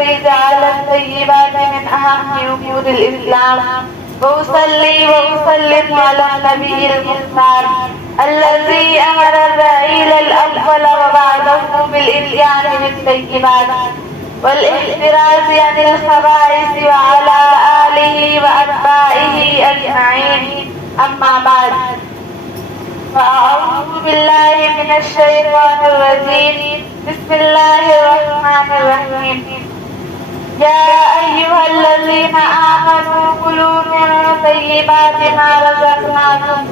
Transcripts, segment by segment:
الذي جعل الطيبات من أهم أمور الإسلام، وأصلي وأسلم على النبي المختار الذي أمر الرعيل الأول وبعده بالإتيان بالطيبات والاحتراز عن الخبائث وعلى آله وأتباعه أجمعين. أما بعد، فأعوذ بالله من الشيطان الرجيم. بسم الله الرحمن الرحيم. يا أيها الذين آمنوا كلوا من طيبات ما رزقناكم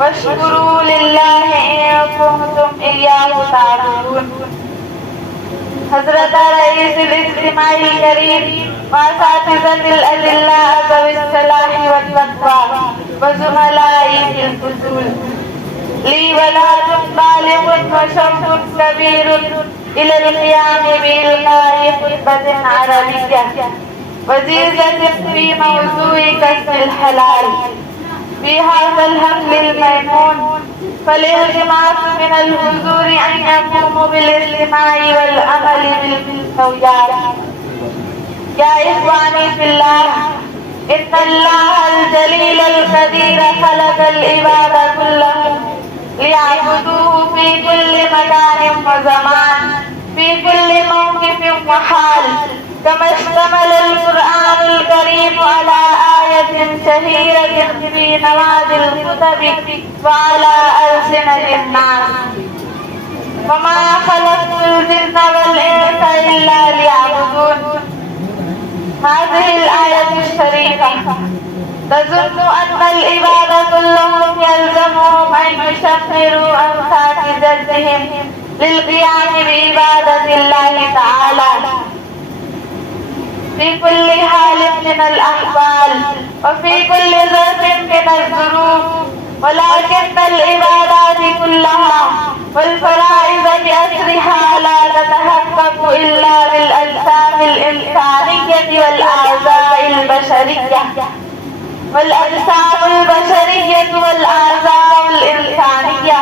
واشكروا لله إن كنتم إياه تعبدون. حضرت رئيس الاجتماع الكريم وأساتذة الأدلة ذوي الصلاح والتقوى وزملائي في الفصول، لي ولد بالغ وشوق كبير إلى القيام بإلقاء خطبة عربية وجيزة في موضوع كسب الحلال في هذا الحفل الميمون. فالالتماس من الحضور أن يقوموا بالاستماع والعمل بالتوجيهات. يا إخواني في الله، إن الله الجليل القدير خلق العباد كلهم ليعبدوه في كل مكان وزمان، في كل موقف وحال، كما اشتمل القرآن الكريم على آية شهيرة في نوادي الكتب وعلى ألسنة الناس: وما خلقت الجن والإنس إلا ليعبدون. هذه الآية الشريفة تظن أن العباد كلهم يلزمهم أن يشمروا أنفاس جدهم للقيام بعبادة الله تعالى في كل حال من الأحوال وفي كل ظرف من الظروف، ولكن العبادات كلها والفرائض بأسرها لا تتحقق إلا بالأجسام الإنسانية والأعضاء البشرية، والأجسام البشرية والأعضاء الإنسانية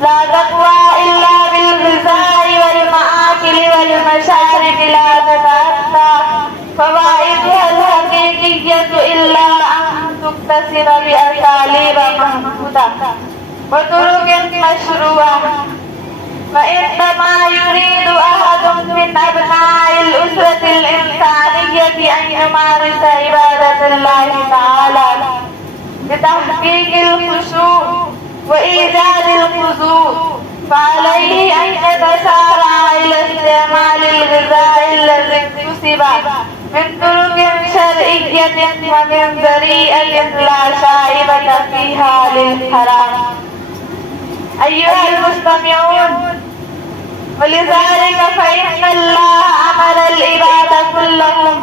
لا تقوى إلا بالغذاء والمآكل والمشارب، لا تتأتى فوائدها الحقيقية إلا أن تكتسب بأساليب محدودة وطرق مشروعة. فإنما يريد أحد من أبناء الأسرة الإنسانية أن يمارس عبادة الله تعالى لتحقيق الخشوع وإيجاد الخضوع، فعليه أن يتسارع إلى استعمال الغذاء الذي اكتسب من طرق شرعية ومن ذريعة لا شائبة فيها للحرام. أيها المستمعون، ولذلك فإن الله أمر العباد كلهم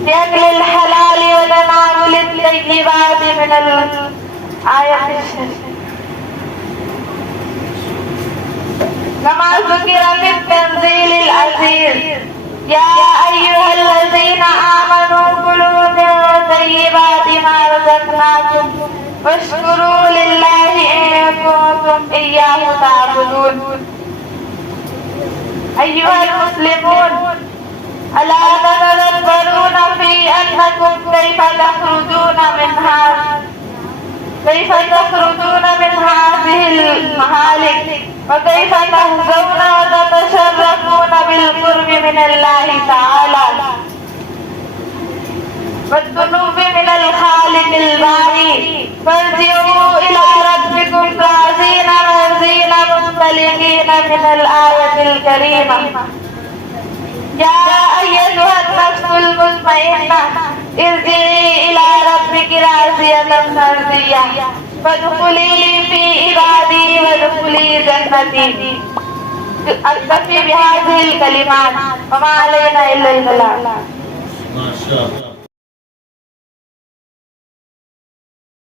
بأكل الحلال وتناول الطيبات من الآية الشريفة، كما ذكر في التنزيل العزيز: يا أيها الذين آمنوا كلوا من طيبات ما رزقناكم واشكروا لله إن كنتم إياه تعبدون. أيها المسلمون، ألا تتدبرون في أنكم كيف تخرجون من هذه المهالك، وكيف تهزون وتتشرفون بالقرب من الله تعالى والذنوب من الخالق الباري. فارجعوا إلى ربكم راضين مرضين منطلقين من الآية الكريمة: يا أيتها النفس المطمئنة ارجعي إلى ربك راضية مرضية فادخلي في عبادي وادخلي جنتي. أكتفي بهذه الكلمات، وما علينا إلا البلاغ. ما شاء الله.